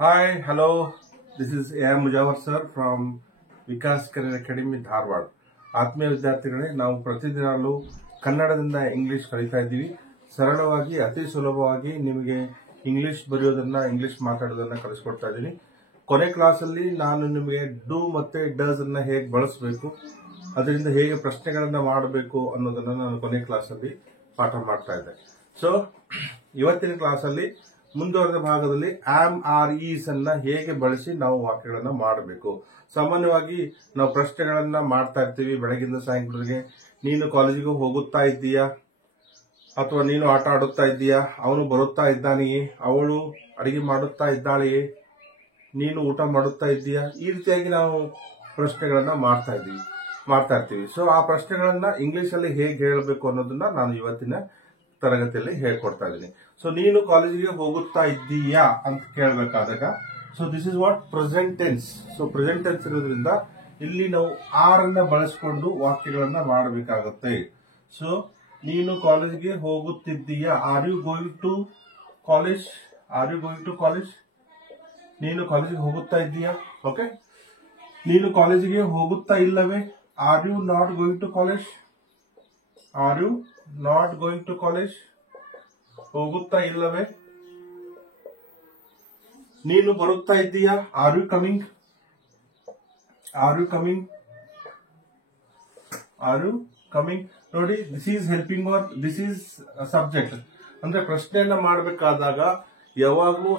Hi, hello. This is A.M. Mujawar sir from Vikas Career Academy, Dharwad. ಆತ್ಮೀಯ ವಿದ್ಯಾರ್ಥಿಗಳೇ, ನಾವು ಪ್ರತಿದಿನಾಲೂ ಕನ್ನಡದಿಂದ ಇಂಗ್ಲಿಷ್ ಕಲಿತಾ ಇದ್ದೀವಿ. ಸರಳವಾಗಿ, ಅತಿ ಸುಲಭವಾಗಿ ನಿಮಗೆ ಇಂಗ್ಲಿಷ್ ಬರೆಯೋದನ್ನ, ಇಂಗ್ಲಿಷ್ ಮಾತಾಡೋದನ್ನ ಕಲಿಸ್ಕೊಡ್ತಾ ಇದ್ದೀನಿ. ಕೊನೆ ಕ್ಲಾಸಲ್ಲಿ ನಾನು ನಿಮಗೆ ಡೂ ಮತ್ತೆ ಡಸ್ ಅನ್ನ ಹೇಗೆ ಬಳಸಬೇಕು, ಅದರಿಂದ ಹೇಗೆ ಪ್ರಶ್ನೆಗಳನ್ನ ಮಾಡಬೇಕು ಅನ್ನೋದನ್ನ ನಾನು ಕೊನೆ ಕ್ಲಾಸಲ್ಲಿ ಪಾಠ ಮಾಡ್ತಾ ಇದ್ದೆ. ಸೊ ಇವತ್ತಿನ ಕ್ಲಾಸಲ್ಲಿ ಮುಂದುವರೆದ ಭಾಗದಲ್ಲಿ ಆಮ್ ಆರ್ ಈಸ್ ಅನ್ನ ಹೇಗೆ ಬಳಸಿ ನಾವು ವಾಕ್ಯಗಳನ್ನ ಮಾಡಬೇಕು. ಸಾಮಾನ್ಯವಾಗಿ ನಾವು ಪ್ರಶ್ನೆಗಳನ್ನ ಮಾಡ್ತಾ ಇರ್ತೀವಿ ಬೆಳಗಿಂದ ಸಾಯಂಕಾಲಕ್ಕೆ. ನೀನು ಕಾಲೇಜಿಗೆ ಹೋಗುತ್ತಾ ಇದ್ದೀಯಾ, ಅಥವಾ ನೀನು ಆಟ ಆಡುತ್ತಾ ಇದ್ದೀಯಾ, ಅವನು ಬರುತ್ತಾ ಇದ್ದಾನೆಯೇ, ಅವಳು ಅಡಿಗೆ ಮಾಡುತ್ತಾ ಇದ್ದಾಳೆಯೇ, ನೀನು ಊಟ ಮಾಡುತ್ತಾ ಇದ್ದೀಯಾ, ಈ ರೀತಿಯಾಗಿ ನಾವು ಪ್ರಶ್ನೆಗಳನ್ನ ಮಾಡ್ತಾ ಇರ್ತೀವಿ. ಸೊ ಆ ಪ್ರಶ್ನೆಗಳನ್ನ ಇಂಗ್ಲಿಷ್ ಅಲ್ಲಿ ಹೇಗೆ ಹೇಳಬೇಕು ಅನ್ನೋದನ್ನ ನಾನು ಇವತ್ತಿನ ತರಗತಿಯಲ್ಲಿ ಹೇಳ್ಕೊಡ್ತಾ ಇದ್ದೀನಿ. ಸೊ ನೀನು ಕಾಲೇಜಿಗೆ ಹೋಗುತ್ತಾ ಇದ್ದೀಯಾ ಅಂತ ಕೇಳಬೇಕಾದಾಗ, so this is what present tense. So present tense ಇರೋದ್ರಿಂದ ಇಲ್ಲಿ ನಾವು ಆರ್ ಅನ್ನ ಬಳಸಿಕೊಂಡು ವಾಕ್ಯಗಳನ್ನ ಮಾಡಬೇಕಾಗುತ್ತೆ. ಸೊ ನೀನು ಕಾಲೇಜಿಗೆ ಹೋಗುತ್ತಿದ್ದೀಯಾ, are you going to college, are you going to college, ನೀನು ಕಾಲೇಜಿಗೆ ಹೋಗುತ್ತಾ ಇದ್ದೀಯಾ. ಓಕೆ, ನೀನು ಕಾಲೇಜಿಗೆ ಹೋಗುತ್ತಾ ಇಲ್ಲವೇ, are you not going to college, are you not going to college, ಹೋಗುತ್ತಾ ಇಲ್ಲವೇ. ನೀನು ಬರುತ್ತಾ ಇದ್ದೀಯಾ, are you coming, are you coming, are you coming. ನೋಡಿ, this is helping verb, this is subject. ಅಂದ್ರೆ ಪ್ರಶ್ನೆಯನ್ನ ಮಾಡಬೇಕಾದಾಗ ಯಾವಾಗಲೂ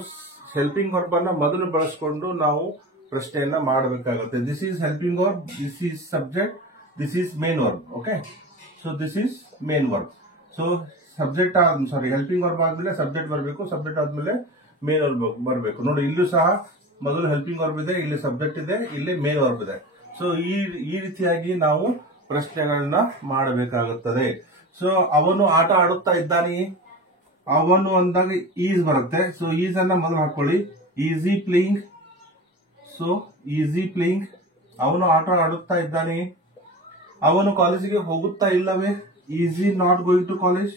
ಹೆಲ್ಪಿಂಗ್ ವರ್ಬ್ ಅನ್ನ ಮೊದಲು ಬಳಸಿಕೊಂಡು ನಾವು ಪ್ರಶ್ನೆಯನ್ನ ಮಾಡಬೇಕಾಗುತ್ತೆ. This is helping verb, this is subject, this is main verb. Okay, so this is main verb. So subject helping verb ಆದ್ಮೇಲೆ ಸಬ್ಜೆಕ್ಟ್ ಬರಬೇಕು, ಸಬ್ಜೆಕ್ಟ್ ಆದ್ಮೇಲೆ ಮೇನ್ ವರ್ಬ್ ಬರಬೇಕು. ನೋಡಿ, ಇಲ್ಲೂ ಸಹ ಮೊದಲು ಹೆಲ್ಪಿಂಗ್ ವರ್ಬ್ ಇದೆ, ಇಲ್ಲಿ ಸಬ್ಜೆಕ್ಟ್ ಇದೆ, ಇಲ್ಲಿ ಮೇನ್ ವರ್ಬ್ ಇದೆ. ಸೊ ಈ ರೀತಿಯಾಗಿ ನಾವು ಪ್ರಶ್ನೆಗಳನ್ನ ಮಾಡಬೇಕಾಗುತ್ತದೆ. ಸೊ ಅವನು ಆಟ ಆಡುತ್ತಾ ಇದ್ದಾನೆಯೇ, ಅವನು ಅಂದಾಗ ಈಸ್ ಬರುತ್ತೆ. ಸೊ ಈಸ್ ಅನ್ನ ಮೊದಲು ಹಾಕೊಳ್ಳಿ. Is he playing, so is he playing. ಅವನು ಆಟ ಆಡುತ್ತಾ ಇದ್ದಾನೆಯೇ, ಅವನು ಕಾಲೇಜಿಗೆ ಹೋಗುತ್ತಾ ಇಲ್ಲವೇ, is he not going to college,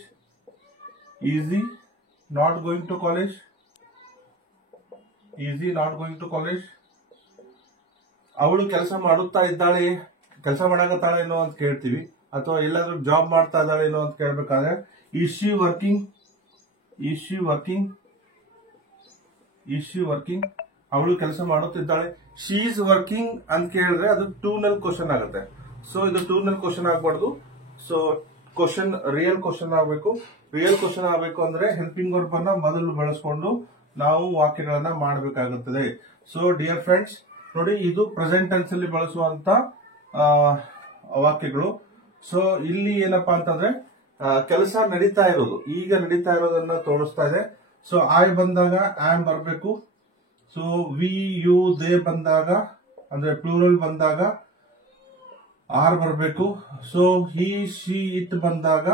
is he not going to college, is he not going to college. ಅವಳು ಕೆಲಸ ಮಾಡುತ್ತಾ ಇದ್ದಾಳೆ, ಕೆಲಸ ಮಾಡಕತ್ತಾಳೇನೋ ಅಂತ ಕೇಳ್ತೀವಿ, ಅಥವಾ ಎಲ್ಲಾದ್ರೂ ಜಾಬ್ ಮಾಡ್ತಾ ಇದ್ದಾಳೇನೋ ಅಂತ ಕೇಳಬೇಕಾದ್ರೆ is she working, is she working, is she working. ಅವಳು ಕೆಲಸ ಮಾಡುತ್ತಿದ್ದಾಳೆ. ಶಿ ಈಸ್ ವರ್ಕಿಂಗ್ ಅಂತ ಕೇಳಿದ್ರೆ ಅದು ಟೂ ನಲ್ಲಿ ಕ್ವಶನ್ ಆಗುತ್ತೆ. ಸೊ ಇದು ಟೂ ನಲ್ಲಿ ಕ್ವಶನ್ ಆಗಬಾರ್ದು. ಸೊ ಕ್ವಶನ್ ರಿಯಲ್ ಕ್ವಶನ್ ಆಗಬೇಕು. ರಿಯಲ್ ಕ್ವಶನ್ ಆಗಬೇಕು ಅಂದ್ರೆ ಹೆಲ್ಪಿಂಗ್ ವರ್ಬ್ ಅನ್ನ ಮೊದಲು ಬಳಸಿಕೊಂಡು ನಾವು ವಾಕ್ಯಗಳನ್ನ ಮಾಡಬೇಕಾಗುತ್ತದೆ. ಸೊ ಡಿಯರ್ ಫ್ರೆಂಡ್ಸ್, ನೋಡಿ, ಇದು ಪ್ರೆಸೆಂಟ್ ಟೆನ್ಸ್ ಅಲ್ಲಿ ಬಳಸುವಂತ ವಾಕ್ಯಗಳು. ಸೊ ಇಲ್ಲಿ ಏನಪ್ಪಾ ಅಂತಂದ್ರೆ ಕೆಲಸ ನಡೀತಾ ಇರೋದು, ಈಗ ನಡೀತಾ ಇರೋದನ್ನ ತೋರಿಸ್ತಾ ಇದೆ. ಸೊ ಐ ಬಂದಾಗ ಆಮ್ ಬರಬೇಕು. ಸೊ ವಿ ಯು ದೇ ಬಂದಾಗ, ಅಂದ್ರೆ ಪ್ಲೂರಲ್ ಬಂದಾಗ ಆರ್ ಬರಬೇಕು. ಸೊ ಹಿ ಶಿ ಇಟ್ ಬಂದಾಗ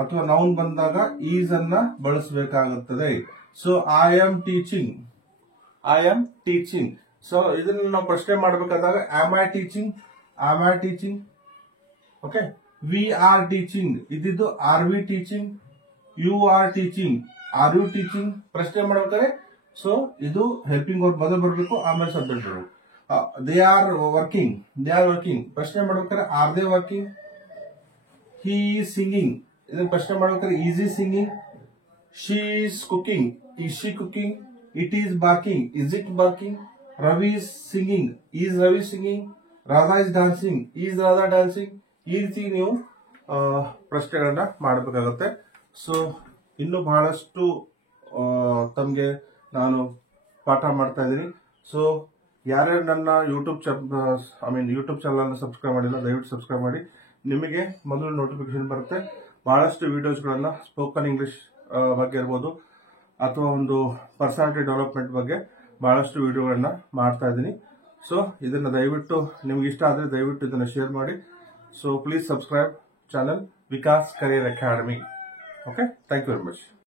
ಅಥವಾ ನೌನ್ ಬಂದಾಗ ಈಸ್ ಅನ್ನ ಬಳಸಬೇಕಾಗುತ್ತದೆ. So I am teaching, I am teaching. So ಇದನ್ನ ನಾವು ಪ್ರಶ್ನೆ ಮಾಡಬೇಕಾದಾಗ am I teaching, am I teaching. Okay, we are teaching ಇದ್ದಿದ್ದು are we teaching, you are teaching, are you teaching. ಪ್ರಶ್ನೆ ಮಾಡಬೇಕಾದ್ರೆ ಸೊ ಇದು ಹೆಲ್ಪಿಂಗ್ ವರ್ಬ್ ಮೊದಲು ಬರಬೇಕು, ಆಮೇಲೆ ಸಬ್ಜೆಕ್ಟ್ ಬರಬೇಕು. They are working, they are working. ಪ್ರಶ್ನೆ ಮಾಡ್ಬೇಕಾದ್ರೆ are they working. He is singing, ಇದನ್ನ ಪ್ರಶ್ನೆ ಮಾಡ್ಬೇಕಾದ್ರೆ is he singing. She is cooking, is she cooking. It is barking, is it barking. Ravi is singing, is Ravi singing. Radha is dancing, is Radha dancing. ಈ ರೀತಿ ನೀವು ಪ್ರಶ್ನೆಗಳನ್ನ ಮಾಡಬೇಕಾಗುತ್ತೆ. ಸೊ ಇನ್ನು ಬಹಳಷ್ಟು ತಮಗೆ ನಾನು ಪಾಠ ಮಾಡ್ತಾ ಇದ್ದೀನಿ. ಸೊ ಯಾರ್ಯಾರು ನನ್ನ ಯೂಟ್ಯೂಬ್ ಚಾನಲ್ ಸಬ್ಸ್ಕ್ರೈಬ್ ಮಾಡಿಲ್ಲ, ದಯವಿಟ್ಟು ಸಬ್ಸ್ಕ್ರೈಬ್ ಮಾಡಿ. ನಿಮಗೆ ಮೊದಲು ನೋಟಿಫಿಕೇಶನ್ ಬರುತ್ತೆ. ಬಹಳಷ್ಟು ವಿಡಿಯೋಸ್ಗಳನ್ನ ಸ್ಪೋಕನ್ ಇಂಗ್ಲಿಷ್ ಬಗ್ಗೆ ಇರ್ಬೋದು, ಅಥವಾ ಒಂದು ಪರ್ಸನಾಲಿಟಿ ಡೆವಲಪ್ಮೆಂಟ್ ಬಗ್ಗೆ ಬಹಳಷ್ಟು ವಿಡಿಯೋಗಳನ್ನ ಮಾಡ್ತಾ ಇದ್ದೀನಿ. ಸೊ ಇದನ್ನ ದಯವಿಟ್ಟು ನಿಮ್ಗೆ ಇಷ್ಟ ಆದ್ರೆ ದಯವಿಟ್ಟು ಇದನ್ನ ಶೇರ್ ಮಾಡಿ. So please subscribe channel Vikas career academy. Okay, thank you very much.